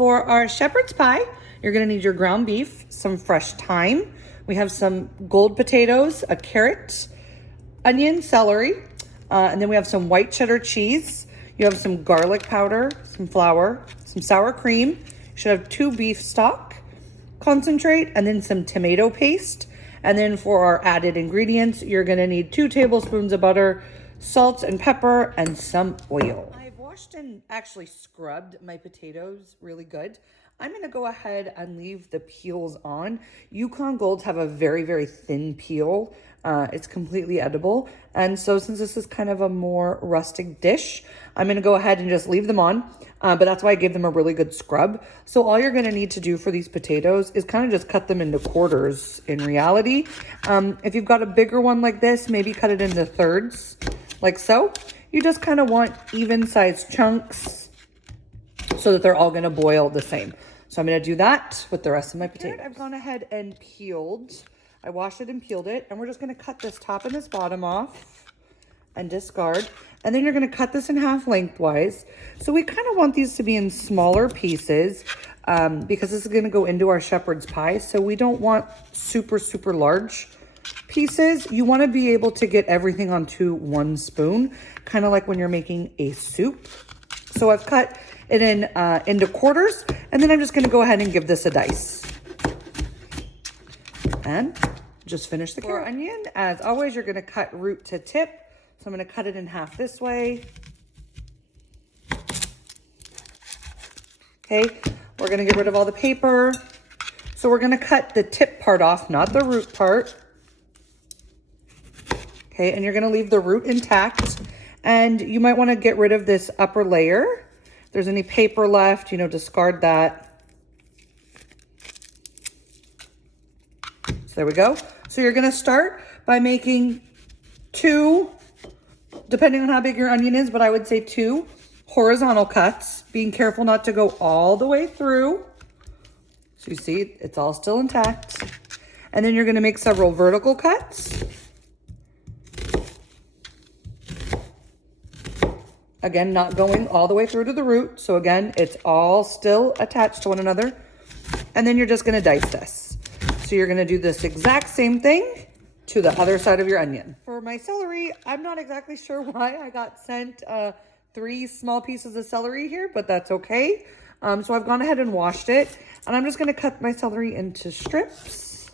For our shepherd's pie, you're gonna need your ground beef, some fresh thyme. We have some gold potatoes, a carrot, onion, celery, and then we have some white cheddar cheese. You have some garlic powder, some flour, some sour cream. You should have 2 beef stock concentrate, and then some tomato paste. And then for our added ingredients, you're gonna need 2 tablespoons of butter, salt and pepper, and some oil. I've washed and actually scrubbed my potatoes really good. I'm gonna go ahead and leave the peels on. Yukon Golds have a very, very thin peel. It's completely edible. And so since this is kind of a more rustic dish, I'm gonna go ahead and just leave them on. But that's why I gave them a really good scrub. So all you're gonna need to do for these potatoes is kind of just cut them into quarters in reality. If you've got a bigger one like this, maybe cut it into thirds, like so. You just kind of want even sized chunks so that they're all gonna boil the same. So I'm gonna do that with the rest of my potatoes. I've gone ahead and peeled. I washed it and peeled it, and we're just gonna cut this top and this bottom off and discard. And then you're gonna cut this in half lengthwise. So we kind of want these to be in smaller pieces because this is gonna go into our shepherd's pie. So we don't want super, super large pieces. You wanna be able to get everything onto 1 spoon, kind of like when you're making a soup. So I've cut it into quarters, and then I'm just gonna go ahead and give this a dice. And just finish the carrot. For onion, as always, you're gonna cut root to tip. So I'm gonna cut it in half this way. Okay, we're gonna get rid of all the paper. So we're gonna cut the tip part off, not the root part. Okay, and you're gonna leave the root intact. And you might wanna get rid of this upper layer. If there's any paper left, discard that. So there we go. So you're gonna start by making 2, depending on how big your onion is, but I would say 2 horizontal cuts, being careful not to go all the way through. So you see, it's all still intact. And then you're gonna make several vertical cuts. Again, not going all the way through to the root. So again, it's all still attached to one another. And then you're just gonna dice this. So you're gonna do this exact same thing to the other side of your onion. For my celery, I'm not exactly sure why I got sent 3 small pieces of celery here, but that's okay. So I've gone ahead and washed it, and I'm just gonna cut my celery into strips,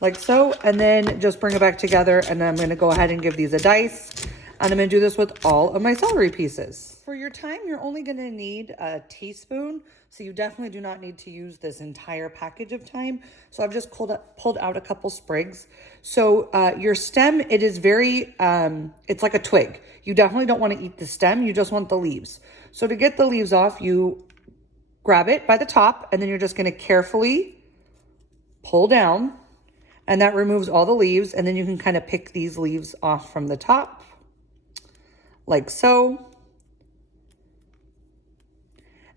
like so, and then just bring it back together, and I'm gonna go ahead and give these a dice, and I'm gonna do this with all of my celery pieces. For your thyme, you're only gonna need a teaspoon, so you definitely do not need to use this entire package of thyme. So I've just pulled out a couple sprigs. So your stem, it is very, it's like a twig. You definitely don't wanna eat the stem, you just want the leaves. So to get the leaves off, you grab it by the top, and then you're just gonna carefully pull down, and that removes all the leaves, and then you can kind of pick these leaves off from the top, like so.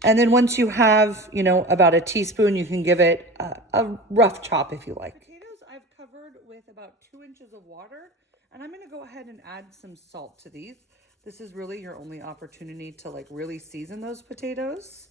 And then once you have, about a teaspoon, you can give it a rough chop if you like. Potatoes I've covered with about 2 inches of water, and I'm gonna go ahead and add some salt to these. This is really your only opportunity to really season those potatoes.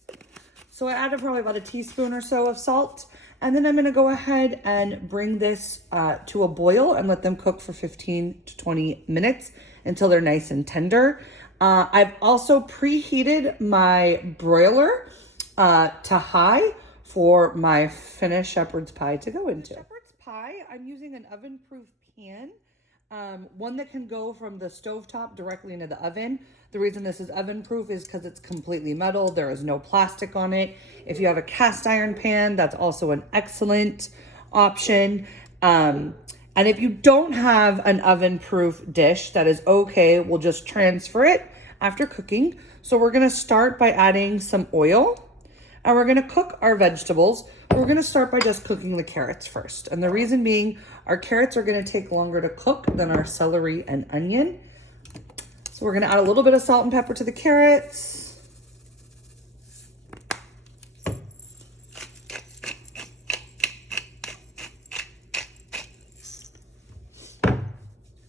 So I added probably about a teaspoon or so of salt, and then I'm gonna go ahead and bring this to a boil and let them cook for 15 to 20 minutes until they're nice and tender. I've also preheated my broiler to high for my finished shepherd's pie to go into. Shepherd's pie, I'm using an oven-proof pan, one that can go from the stovetop directly into the oven. The reason this is oven-proof is because it's completely metal. There is no plastic on it. If you have a cast iron pan, that's also an excellent option. And if you don't have an oven-proof dish, that is okay. We'll just transfer it after cooking. So we're gonna start by adding some oil, and we're gonna cook our vegetables. We're gonna start by just cooking the carrots first. And the reason being, our carrots are gonna take longer to cook than our celery and onion. So we're gonna add a little bit of salt and pepper to the carrots.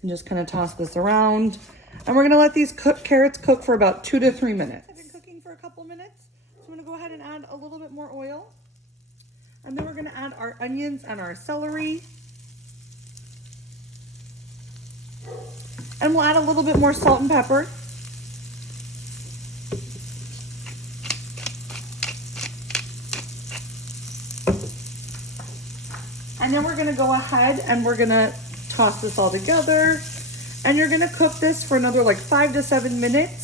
And just kind of toss this around. And we're gonna let these carrots cook for about 2 to 3 minutes. I've been cooking for a couple minutes, so I'm gonna go ahead and add add a little bit more oil. And then we're gonna add our onions and our celery. And we'll add a little bit more salt and pepper. And then we're gonna go ahead and we're gonna toss this all together. And you're gonna cook this for another like 5 to 7 minutes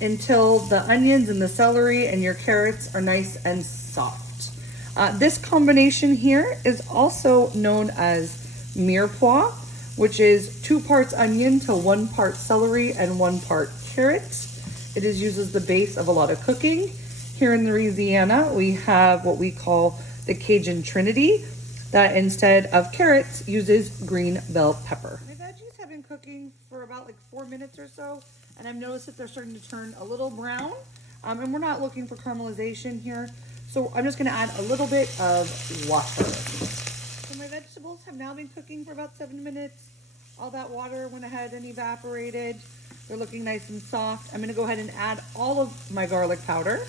until the onions and the celery and your carrots are nice and soft. This combination here is also known as mirepoix, which is 2 parts onion to 1 part celery and 1 part carrot. It is used as the base of a lot of cooking. Here in Louisiana, we have what we call the Cajun Trinity, that instead of carrots uses green bell pepper. My veggies have been cooking for about like 4 minutes or so, and I've noticed that they're starting to turn a little brown, and we're not looking for caramelization here. So I'm just gonna add a little bit of water. So my vegetables have now been cooking for about 7 minutes. All that water went ahead and evaporated. They're looking nice and soft. I'm gonna go ahead and add all of my garlic powder.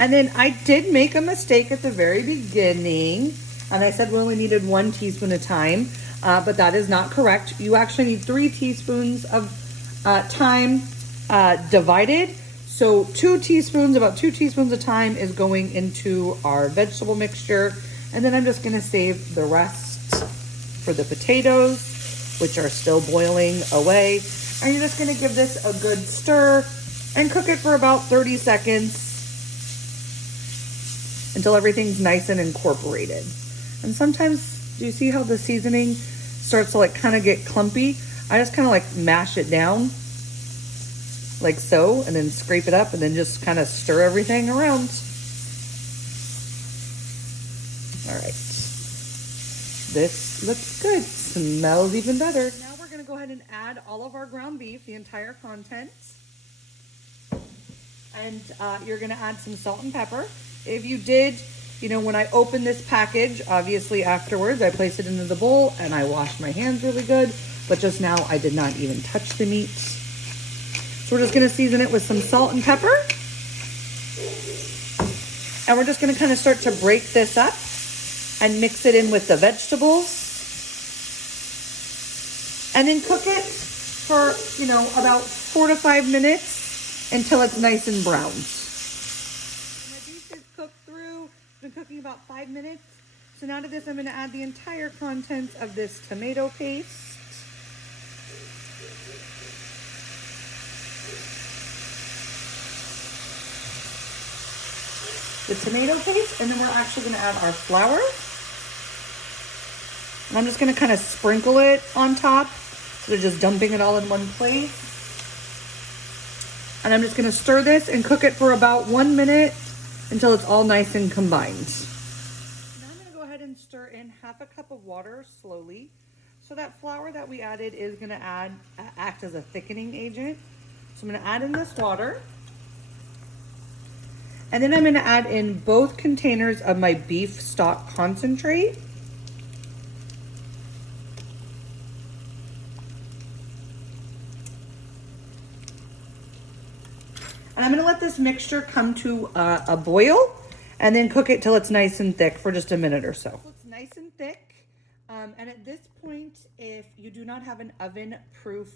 And then I did make a mistake at the very beginning, and I said we only needed 1 teaspoon at a time, but that is not correct. You actually need 3 teaspoons of thyme divided. So 2 teaspoons, about 2 teaspoons of thyme is going into our vegetable mixture. And then I'm just gonna save the rest for the potatoes, which are still boiling away. And you're just gonna give this a good stir and cook it for about 30 seconds until everything's nice and incorporated. And sometimes, do you see how the seasoning starts to like kind of get clumpy? I just kind of like mash it down like so, and then scrape it up, and then just kind of stir everything around. All right, this looks good, smells even better. Now we're gonna go ahead and add all of our ground beef, the entire contents. And you're gonna add some salt and pepper. If you did, you know, when I opened this package, obviously afterwards, I placed it into the bowl and I washed my hands really good, but just now I did not even touch the meat. So we're just gonna season it with some salt and pepper. And we're just gonna kind of start to break this up and mix it in with the vegetables. And then cook it for, you know, about 4 to 5 minutes until it's nice and browned. My beef is cooked through, it's been cooking about 5 minutes. So now to this, I'm gonna add the entire contents of this tomato paste. The tomato paste, and then we're actually gonna add our flour. And I'm just gonna kind of sprinkle it on top. So they're just dumping it all in one plate. And I'm just gonna stir this and cook it for about 1 minute until it's all nice and combined. Now I'm gonna go ahead and stir in 1/2 cup of water slowly. So that flour that we added is gonna act as a thickening agent. So I'm gonna add in this water. And then I'm gonna add in both containers of my beef stock concentrate. And I'm gonna let this mixture come to a boil and then cook it till it's nice and thick for just a minute or so. It's nice and thick. And at this point, if you do not have an oven-proof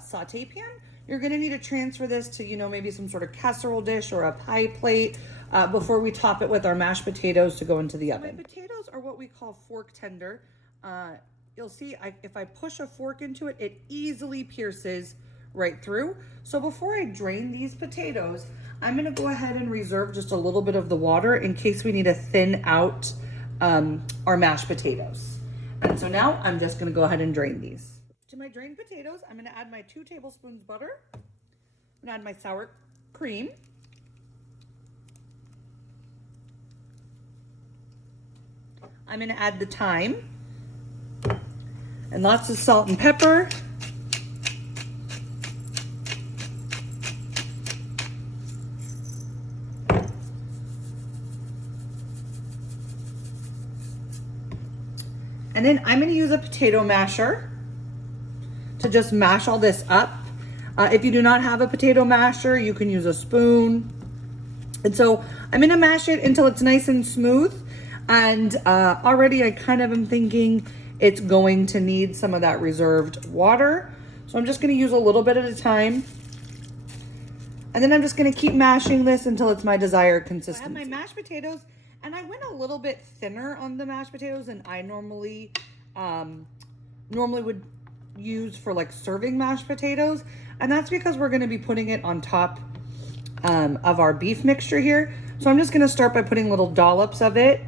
saute pan, you're gonna need to transfer this to, you know, maybe some sort of casserole dish or a pie plate before we top it with our mashed potatoes to go into the oven. My potatoes are what we call fork tender. You'll see if I push a fork into it, it easily pierces right through. So before I drain these potatoes, I'm gonna go ahead and reserve just a little bit of the water in case we need to thin out our mashed potatoes. And so now I'm just gonna go ahead and drain these. To my drained potatoes, I'm gonna add my 2 tablespoons butter. I'm gonna add my sour cream. I'm gonna add the thyme and lots of salt and pepper. And then I'm gonna use a potato masher to just mash all this up. If you do not have a potato masher, you can use a spoon. And so I'm gonna mash it until it's nice and smooth. And already I kind of am thinking it's going to need some of that reserved water. So I'm just gonna use a little bit at a time. And then I'm just gonna keep mashing this until it's my desired consistency. I have my mashed potatoes, and I went a little bit thinner on the mashed potatoes than I normally would use for like serving mashed potatoes. And that's because we're gonna be putting it on top of our beef mixture here. So I'm just gonna start by putting little dollops of it.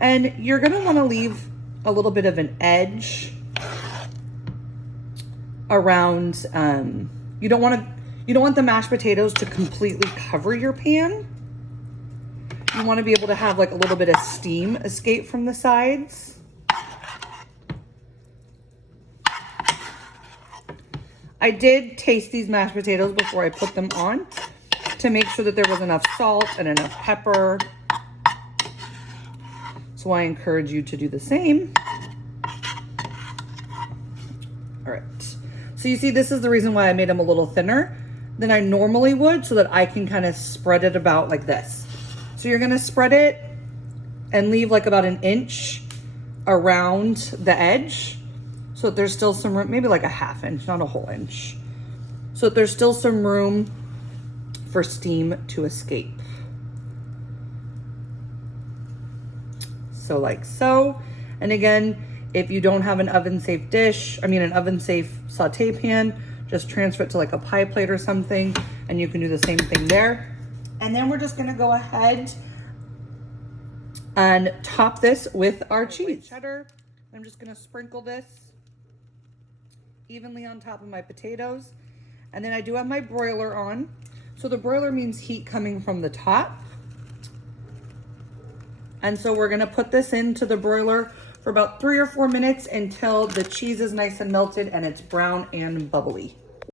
And you're gonna wanna leave a little bit of an edge around, you don't want the mashed potatoes to completely cover your pan. You wanna be able to have like a little bit of steam escape from the sides. I did taste these mashed potatoes before I put them on to make sure that there was enough salt and enough pepper. So I encourage you to do the same. All right. So you see, this is the reason why I made them a little thinner than I normally would, so that I can kind of spread it about like this. So you're gonna spread it and leave like about an inch around the edge, so that there's still some room, maybe like a ½ inch, not a whole inch. So that there's still some room for steam to escape. So like so. And again, if you don't have an oven-safe dish, an oven-safe saute pan, just transfer it to like a pie plate or something, and you can do the same thing there. And then we're just gonna go ahead and top this with our cheese. Cheddar. I'm just gonna sprinkle this evenly on top of my potatoes. And then I do have my broiler on. So the broiler means heat coming from the top. And so we're gonna put this into the broiler for about 3 or 4 minutes until the cheese is nice and melted and it's brown and bubbly.